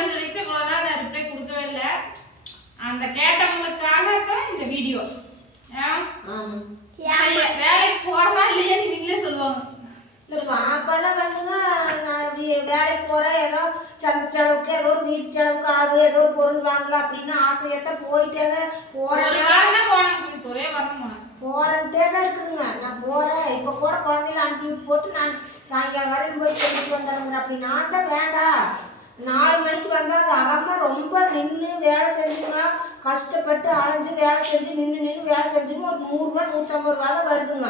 நான் நினைத்து இவ்வளோ நாள் நான் ரிப்ளை கொடுக்கவே இல்லை. அந்த கேட்டவங்களுக்காக தான் இந்த வீடியோ வேலைக்கு போறதா இல்லையா நீங்களே சொல்லுவாங்க. இல்லைப்பா அப்பெல்லாம் வந்துங்க நான் வேலைக்கு போகிறேன் ஏதோ சந்த செலவுக்கு ஏதோ ஒரு வீட்டு செலவுக்கு ஆகு ஏதோ ஒரு பொருள் வாங்கலாம் அப்படின்னு ஆசையத்தான் போயிட்டே தான் போகிறேன் போனேன் ஒரே வரணும் போகிறேன்ட்டே தான் இருக்குதுங்க. நான் போகிறேன் இப்போ கூட குழந்தையில அனுப்பி போட்டு நான் சாயங்காலம் வரையும் போய் சொல்லிட்டு வந்துடுறேன் அப்படி நான் தான் வேண்டாம் நாலு மணிக்கு வந்தால் அது அரமா ரொம்ப நின்று வேலை செஞ்சுங்க. கஷ்டப்பட்டு அலைஞ்சு வேலை செஞ்சு நின்று நின்று வேலை செஞ்சுங்க ஒரு நூறுரூவா நூற்றம்பது ரூபா தான் வருதுங்க.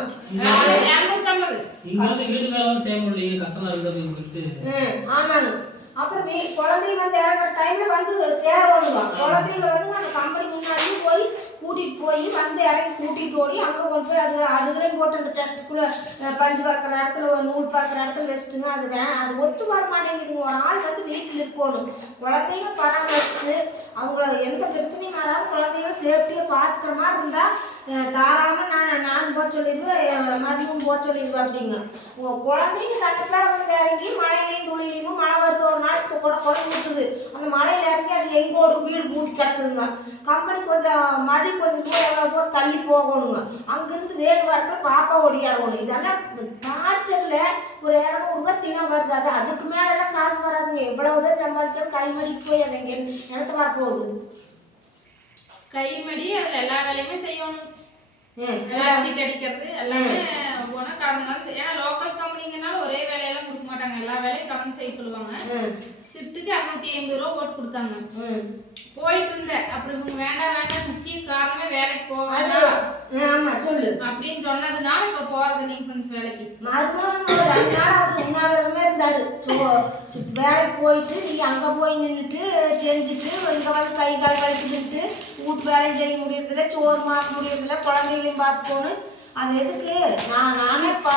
இங்க வந்து வீட்டு வேலை செய்ய முடியல கஷ்டமா இருக்குது அப்படின்னு சொல்லிட்டு ம் ஆமாங்க. அப்புறம் குழந்தைங்க வந்து இறங்குற டைம்ல வந்து சேரணுங்க குழந்தைங்க வந்து அந்த கம்பெனி முன்னாடியும் போய் கூட்டிட்டு போய் வந்து இறங்கி கூட்டிட்டு ஓடி அங்கே கொண்டு போய் அது அதுகளையும் போட்டு அந்த டெஸ்ட்டுக்குள்ள பஞ்சு பார்க்குற இடத்துல ஒரு நூல் பார்க்குற இடத்துல வச்சுட்டுங்க. அது வே அது ஒத்து வர மாட்டேங்குதுங்க. ஒரு ஆள் வந்து வீட்டில் இருக்கணும். குழந்தைய பராமரிச்சுட்டு அவங்கள எந்த பிரச்சனையும் வராமல் குழந்தைங்கள சேஃப்டியாக பார்த்துக்கிற மாதிரி இருந்தால் தாராளமாக நான் நான் போக சொல்லிடுவேன். என் போக சொல்லிடுவேன் அப்படிங்க. உங்கள் குழந்தைங்க தண்ணிக்கால வந்து இறங்கி மழையிலையும் துளியிலையும் மழை வருது. ஒரு நாளைக்கு கூட குறை ஊற்றுது அந்த மழையில் இறங்கி அது எங்கோடு வீடு மூடி கிடக்குதுங்க. கம்பெனி கொஞ்சம் மறுபடி கொஞ்சம் தூரம் எவ்வளோ தூரம் தள்ளி போகணுங்க. அங்கேருந்து வேறு வரக்குள்ள பாப்பா ஓடியாரணும் இதெல்லாம் டார்ச்சரில் ஒரு இரநூறுபா தினம் வருது. அது அதுக்கு மேலெல்லாம் காசு வராதுங்க. எவ்வளவுதான் சம்பாதிச்சாலும் கைமடிக்கு போய் அதை எங்கே எனக்கு வரப்போகுது. கைமடி அதுல எல்லா வேலையுமே செய்யணும். அடிக்கிறது எல்லாமே போனா கலந்து கலந்து ஏன்னா லோக்கல் கம்பெனிங்கனால ஒரே வேலையெல்லாம் கொடுக்க மாட்டாங்க. எல்லா வேலையும் கலந்து செய்ய சொல்லுவாங்க. ஷிஃப்ட்டுக்கு அறுநூத்தி ஐம்பது ரூபா போட்டு கொடுத்தாங்க. போயிட்டு இருந்தேன். அப்புறம் இவங்க வேண்டாம் வேண்டாம் முக்கிய காரணமே வேலைக்கு சொல்லு. அப்படின்னு சொன்னதுனால இப்ப போறது இல்லைங்க ஃப்ரெண்ட்ஸ் வேலைக்கு. இருந்தாரு ஸோ வேலைக்கு போயிட்டு நீ அங்க போய் நின்றுட்டு செஞ்சுட்டு இங்க வந்து கை கால் வலிக்கிட்டு வீட்டு வேலையும் செய்ய முடியறதில்ல சோறு மாக்க முடியறதில்ல குழந்தைகளையும் பார்த்துக்கணும் அது எதுக்கு? நான் நானே ப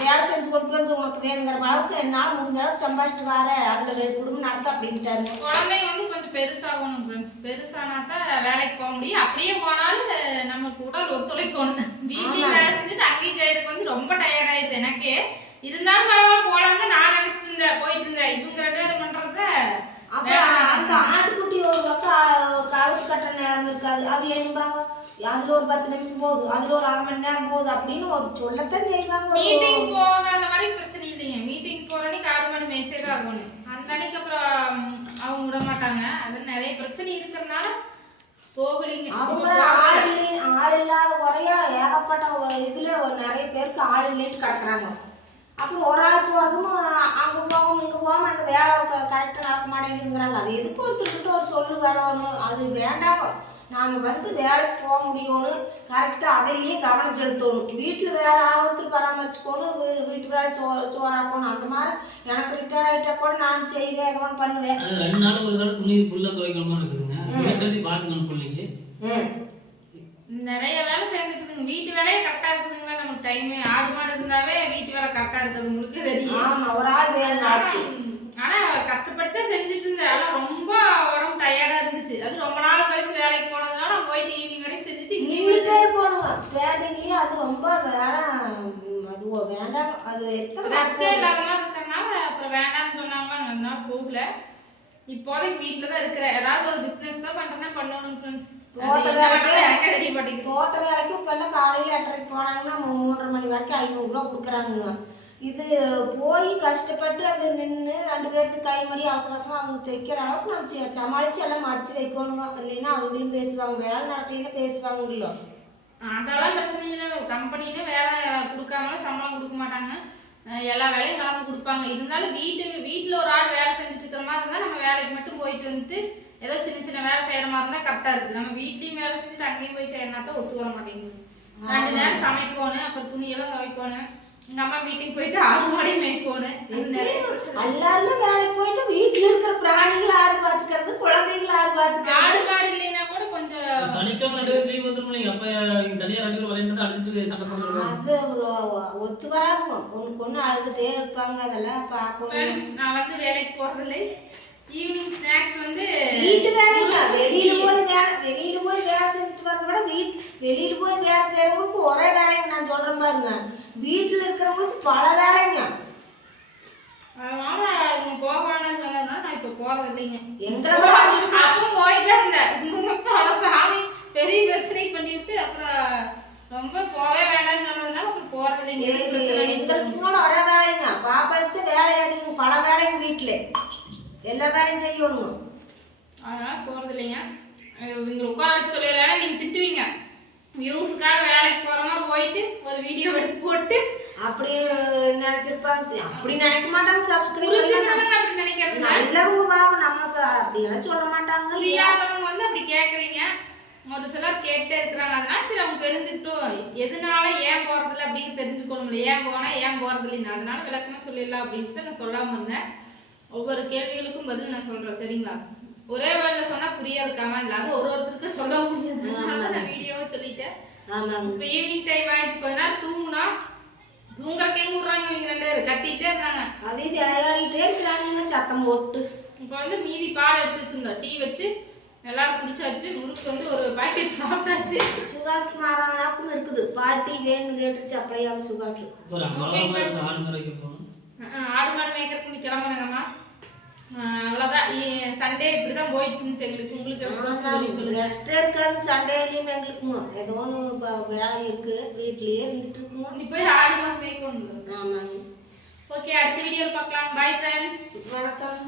வேலை செஞ்சு கொண்டு வந்து உனக்கு வேணுங்கிற அளவுக்கு என்னால் முடிஞ்ச அளவுக்கு சம்பாதிச்சுட்டு வரேன். அதில் குடும்பம் நடத்த அப்படின்ட்டாரு. குழந்தைங்க வந்து கொஞ்சம் பெருசாகணும் ஃப்ரெண்ட்ஸ் பெருசானா தான் வேலைக்கு போக முடியும். அப்படியே போனாலும் நமக்கு உடல் ஒத்துழைக்கணும். வீட்லயும் வேலை செஞ்சுட்டு அங்கேயும் செய்யறதுக்கு வந்து ரொம்ப டயர்ட் ஆயிடுது எனக்கு. இருந்தாலும் பரவாயில்ல போலாம் தான் நான் நினைச்சிட்டு இருந்தேன் போயிட்டு இருந்தேன். இவங்க ரெண்டு பேரும் பண்றத அப்புறம் அந்த ஆட்டுக்குட்டி ஒரு பக்கம் கவுத்து கட்டுற நேரம் இருக்காது. அது என்பாங்க அதுல ஒரு பத்து நிமிஷம் போகுது. அதுல ஒரு அரை மணி நேரம் போகுது அப்படின்னு ஒரு சொல்லத்தான் செய்வாங்க. மீட்டிங் போகாத மாதிரி பிரச்சனை இல்லைங்க. மீட்டிங் போற அன்னைக்கு ஆறு மணி மேய்ச்சே தான் ஆகணும் அந்த அன்னைக்கு அப்புறம் அவங்க விட மாட்டாங்க. அது நிறைய பிரச்சனை இருக்கிறதுனால போகலீங்க. அவங்கள ஆள் இல்லை. ஆள் இல்லாத குறையா ஏகப்பட்ட இதுல ஒரு நிறைய பேருக்கு ஆள் இல்லைன்னு கிடக்குறாங்க. அப்புறம் ஒரு ஆள் போறதும் அங்க போகாம இங்க போகாம அந்த வேலை கரெக்டாக நடக்க மாட்டேங்குதுங்கிறாங்க. அது எதுக்கு ஒருத்தர்கிட்ட ஒரு சொல்லு வரணும்? அது வேண்டாம் நாம வந்து வேலைக்கு போக முடியும்னு கரெக்டாக அதிலேயே கவனம் செலுத்தணும் வீட்டில் வேற ஆபத்தில் பராமரிச்சுக்கணும் வீ- வீட்டு வேலை சோ சோறாக்கணும். அந்த மாதிரி எனக்கு ரிட்டையர்ட் ஆகிட்டா கூட நான் செய்வேன் ஏதோ ஒன்று பண்ணுவேன். அது ரெண்டு நாள் ஒரு தடவை துணி ஃபுல்லாக துவைக்கணுமா இருக்குதுங்க. ரெண்டாவது பார்த்துக்கணும் பிள்ளைங்க ம். நிறைய வேலை சேர்ந்துக்குதுங்க வீட்டு வேலையே கரெக்டா இருக்குதுங்களா? நமக்கு டைம் ஆடு மாடு இருந்தாவே வீட்டு வேலை கரெக்டா இருக்குது உங்களுக்கு தெரியும். ஆமா ஒரு ஆள் வேணும் ஆனா கஷ்டப்பட்டு செஞ்சுட்டு இருந்தேன். ஆனா ரொம்ப உடம்பு டயர்டா இருந்துச்சு. அது ரொம்ப நாள் கழிச்சு வேலைக்கு போனதுனால போயிட்டு ஈவினிங் வரைக்கும் செஞ்சுட்டு நின்றுட்டே போகணுங்க ஸ்டாண்டிங்லயே அது ரொம்ப வேணாம். அது வேண்டாம். அது எத்தனை ரெஸ்டே இல்லாத மாதிரி இருக்கிறனால அப்புறம் வேண்டாம்னு சொன்னாங்க அதனால போகல. இப்போதைக்கு வீட்டில் தான் இருக்கிறேன். ஏதாவது ஒரு பிஸ்னஸ் தான் பண்ணுறேன்னா பண்ணணும் ஃப்ரெண்ட்ஸ் தோட்ட வேலைக்கு எனக்கே தெரிய மாட்டேங்குது தோட்ட வேலைக்கு இப்போ எல்லாம் காலையில் எட்டரைக்கு போனாங்கன்னா மூ- மூன்றரை மணி வரைக்கும் ஐநூறுரூவா கொடுக்குறாங்க. இது போய் கஷ்டப்பட்டு அது நின்று ரெண்டு பேர்த்துக்கு கைமடி அவசர அவசரமாக அவங்க தைக்கிற அளவுக்கு நம்ம ச- எல்லாம் மடிச்சு வைக்கணுங்க. இல்லைன்னா அவங்களும் பேசுவாங்க. வேலை நடக்கலைன்னா பேசுவாங்களோ அதெல்லாம் பிரச்சனை இல்லை. கம்பெனியில வேலை கொடுக்காமலாம் சம்பளம் கொடுக்க மாட்டாங்க. எல்லா வேலையும் கலந்து கொடுப்பாங்க. இருந்தாலும் வீட்டு வீட்டில் ஒரு ஆள் வேலை செஞ்சுட்டு இருக்கிற மாதிரி இருந்தால் நம்ம வேலைக்கு மட்டும் போயிட்டு வந்துட்டு ஏதோ சின்ன சின்ன வேலை செய்கிற மாதிரி இருந்தால் கரெக்டாக இருக்குது நம்ம வீட்லேயும் வேலை செஞ்சுட்டு அங்கேயும் போய் செய்யறனா தான் ஒத்து வர மாட்டேங்குது. ரெண்டு நேரம் சமைக்கணும் அப்புறம் துணியெல்லாம் துவைக்கணும். எங்கள் அம்மா வீட்டுக்கு போயிட்டு ஆடு மாடையும் மேய்க்கணும். எல்லாருமே வேலைக்கு போயிட்டு வீட்டில் இருக்கிற பிராணிகள் யாரு பார்த்துக்கிறது குழந்தைகள் யாரு பார்த்துக்கிறது. ஆடு மாடு இல்லைன்னா கூட கொஞ்சம் சனிக்கிழமை ரெண்டு பேரும் லீவ் வந்துடும் இல்லைங்க அப்போ இங்கே தனியாக ரெண்டு பேரும் விளையாண்டு அடிச்சுட்டு சண்டை அது ஒ- ஒத்து வராதுங்க. ஒன்றுக்கு ஒன்று அழுதுகிட்டே இருப்பாங்க அதெல்லாம் பார்க்கணும். நான் வந்து வேலைக்கு போறதில்லை. ஈவினிங் ஸ்நாக்ஸ் வந்து வீட்டு வேலைங்க. வெளியில போய் வேலை வெளியில போய் வேலை செஞ்சுட்டு வீட் வெளியில் போய் வேலை செய்கிறவங்களுக்கு ஒரே வேலைங்க நான் சொல்கிறேன் பாருங்க. வீட்டில் இருக்கிறவங்களுக்கு பல வேலைங்க. அதனால இவங்க போக வேண்டாம்னு சொன்னதுனால நான் இப்போ போகிறது எங்களை அப்போ போயிட்டே இருந்தேன். சாமி பெரிய பிரச்சனை பண்ணி அப்புறம் ரொம்ப போகவே வேண்டாம்னு சொன்னதுனால அப்புறம் போகிறது எங்களுக்கு போல ஒரே வேலைங்க. பாப்பாளுக்கு வேலை அதிகம். பல வேலைங்க வீட்டில். எல்லா வேலையும் செய்யணுங்க. அதனால போகிறது இல்லைங்க. இவங்களை உட்கார நீங்கள் திட்டுவீங்க. வியூஸுக்காக வேலைக்கு போற மாதிரி போயிட்டு ஒரு வீடியோ எடுத்து போட்டு அப்படின்னு நினைச்சிருப்பாங்க. சரி, அப்படி நினைக்க மாட்டாங்க சப்ஸ்கிரைப் அப்படி நினைக்கிறது நல்லவங்க பாவம் நம்ம அப்படியெல்லாம் சொல்ல மாட்டாங்க. புரியாதவங்க வந்து அப்படி கேக்குறீங்க. ஒரு சிலர் கேட்டே இருக்கிறாங்க. அதனால சரி அவங்க தெரிஞ்சுக்கிட்டோம். எதனால ஏன் போறதில்ல அப்படின்னு தெரிஞ்சுக்கணும் ஏன் போனா ஏன் போறது இல்லைன்னு அதனால விளக்கமா சொல்லிடலாம் அப்படின்ட்டு நான் சொல்லாம இருந்தேன். ஒவ்வொரு கேள்விகளுக்கும் பதில் நான் சொல்றேன். சரிங்களா? ஒரே வேர்டில் சொன்னா புரியாது கமெண்ட்ல. அது ஒரு ஒருத்தருக்கு சொல்ல முடியாது. நான் வீடியோவை சொல்லிட்டேன். ஆமாங்க. இப்போ ஈவினிங் டைம் ஆயிடுச்சு. கொஞ்ச நேரம் தூங்குனா தூங்குறக்கு எங்க விட்றாங்க இவங்க ரெண்டு பேரும். கத்திட்டே இருந்தாங்க அப்படியே விளையாடிட்டே இருக்கிறாங்க சத்தம் போட்டு. இப்போ வந்து மீதி பால் எடுத்து வச்சிருந்தோம். டீ வச்சு எல்லாரும் குடிச்சாச்சு. முறுக்கு வந்து ஒரு பாக்கெட் சாப்பிட்டாச்சு. சுகாஸ் மாறானாக்கும் இருக்குது. பாட்டி வேணும் கேட்டுச்சு அப்படியே சுகாஸ் ஆடு மாடு மேய்க்கிறதுக்கு அஹ் அவ்வளவுதான். சண்டே இப்படிதான் போயிட்டு இருந்துச்சு எங்களுக்கு உங்களுக்கு ரெஸ்ட் இருக்காது சண்டேலையும் எங்களுக்குங்க ஏதோ ஒன்று வேலை இருக்கு வீட்லயே இருந்துட்டு நீ போய் ஆடு மாடு மேய்க்கணும் ஆமாங்க. ஓகே அடுத்த வீடியோவில் பார்க்கலாம். பை ஃப்ரெண்ட்ஸ் வணக்கம்.